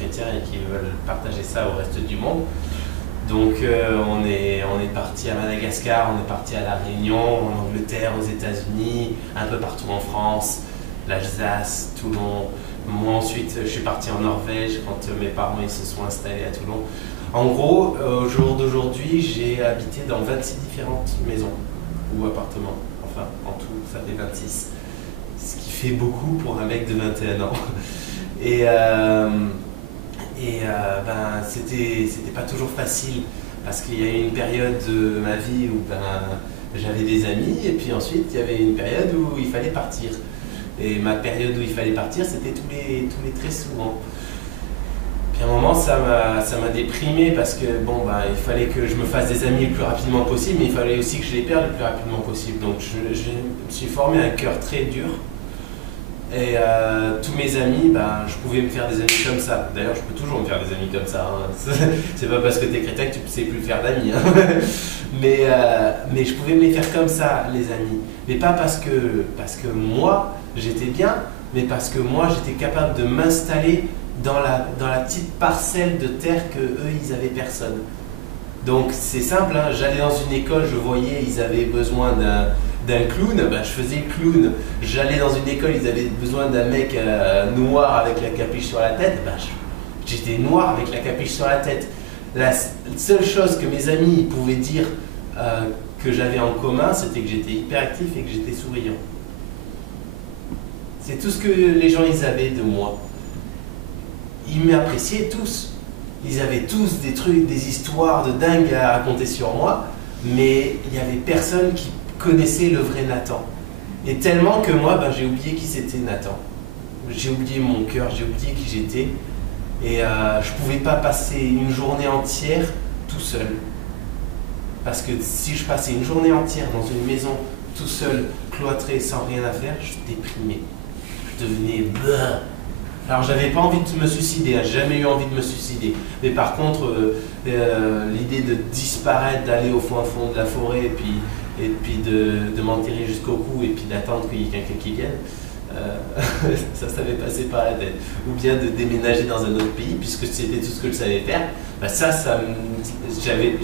chrétiens et qui veulent partager ça au reste du monde. Donc on est parti à Madagascar, on est parti à La Réunion, en Angleterre, aux États-Unis, un peu partout en France, l'Alsace, Toulon. Moi ensuite je suis parti en Norvège quand mes parents ils se sont installés à Toulon. En gros, au jour d'aujourd'hui, j'ai habité dans 26 différentes maisons ou appartements. Enfin, en tout, ça fait 26. Ce qui fait beaucoup pour un mec de 21 ans. Ben, c'était pas toujours facile parce qu'il y a eu une période de ma vie où ben, j'avais des amis et puis ensuite il y avait une période où il fallait partir. Et ma période où il fallait partir, c'était tous les très souvent. Puis à un moment, ça m'a déprimé parce que bon, ben, il fallait que je me fasse des amis le plus rapidement possible, mais il fallait aussi que je les perde le plus rapidement possible. Donc je me suis formé un cœur très dur. Et tous mes amis, ben, je pouvais me faire des amis comme ça. D'ailleurs, je peux toujours me faire des amis comme ça. Hein. C'est pas parce que tu es chrétien que tu ne sais plus faire d'amis. Hein. Mais je pouvais me les faire comme ça, les amis. Mais pas parce que moi, j'étais bien, mais parce que moi, j'étais capable de m'installer dans la petite parcelle de terre que eux, ils avaient personne. Donc c'est simple, hein. J'allais dans une école, je voyais, ils avaient besoin d'un clown, ben, je faisais le clown. J'allais dans une école, ils avaient besoin d'un mec noir avec la capuche sur la tête, ben, j'étais noir avec la capuche sur la tête. La seule chose que mes amis pouvaient dire que j'avais en commun, c'était que j'étais hyperactif et que j'étais souriant. C'est tout ce que les gens ils avaient de moi. Ils m'appréciaient tous. Ils avaient tous des trucs, des histoires de dingue à raconter sur moi, mais il n'y avait personne qui connaissait le vrai Nathan. Et tellement que moi, ben, j'ai oublié qui c'était Nathan. J'ai oublié mon cœur, j'ai oublié qui j'étais. Et je ne pouvais pas passer une journée entière tout seul. Parce que si je passais une journée entière dans une maison tout seul, cloîtré, sans rien à faire, je déprimais. Je devenais... Alors j'avais pas envie de me suicider, j'ai jamais eu envie de me suicider. Mais par contre, l'idée de disparaître, d'aller au fond de la forêt et puis de m'enterrer jusqu'au cou et puis d'attendre qu'il y ait quelqu'un qui vienne, ça m'est passé par la tête. Ou bien de déménager dans un autre pays, puisque c'était tout ce que je savais faire, bah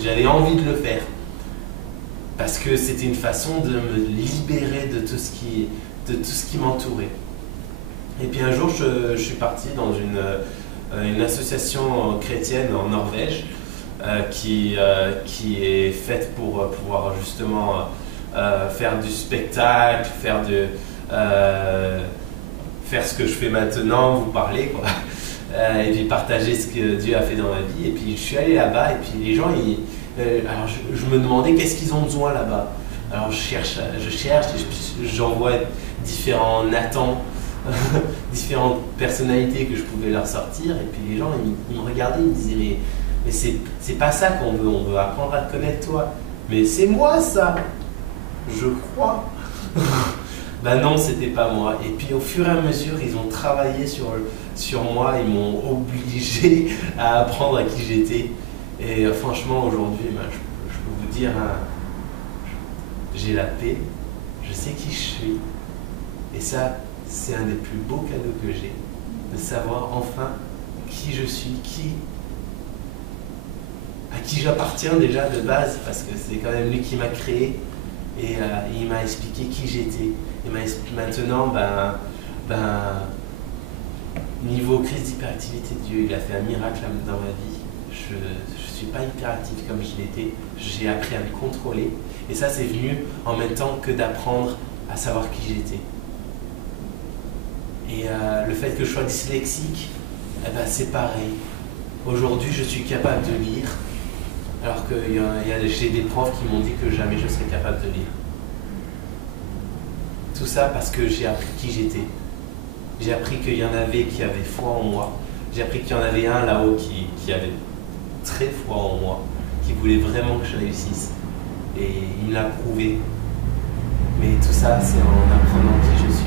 j'avais envie de le faire. Parce que c'était une façon de me libérer de tout ce qui m'entourait. Et puis un jour, je suis parti dans une association chrétienne en Norvège qui est faite pour pouvoir justement faire du spectacle, faire ce que je fais maintenant, vous parler, quoi. Et puis partager ce que Dieu a fait dans ma vie. Et puis je suis allé là-bas et puis les gens, alors je me demandais qu'est-ce qu'ils ont besoin là-bas. Alors je cherche et j'envoie différents Nathan, différentes personnalités que je pouvais leur sortir, et puis les gens ils me regardaient, ils me disaient mais c'est pas ça qu'on veut, on veut apprendre à te connaître toi. Mais c'est moi ça, je crois. Ben non, c'était pas moi. Et puis au fur et à mesure ils ont travaillé sur moi, ils m'ont obligé à apprendre à qui j'étais. Et franchement aujourd'hui ben, je peux vous dire hein, j'ai la paix, je sais qui je suis, et ça c'est un des plus beaux cadeaux que j'ai, de savoir enfin qui je suis, à qui j'appartiens déjà de base, parce que c'est quand même lui qui m'a créé et il m'a expliqué qui j'étais. Et maintenant, niveau crise d'hyperactivité, Dieu il a fait un miracle dans ma vie. Je ne suis pas hyperactif comme je l'étais, j'ai appris à me contrôler, et ça c'est venu en même temps que d'apprendre à savoir qui j'étais. Et le fait que je sois dyslexique, eh ben, c'est pareil. Aujourd'hui, je suis capable de lire, alors que j'ai des profs qui m'ont dit que jamais je serais capable de lire. Tout ça parce que j'ai appris qui j'étais. J'ai appris qu'il y en avait qui avaient foi en moi. J'ai appris qu'il y en avait un là-haut qui avait très foi en moi, qui voulait vraiment que je réussisse. Et il me l'a prouvé. Mais tout ça, c'est en apprenant qui je suis.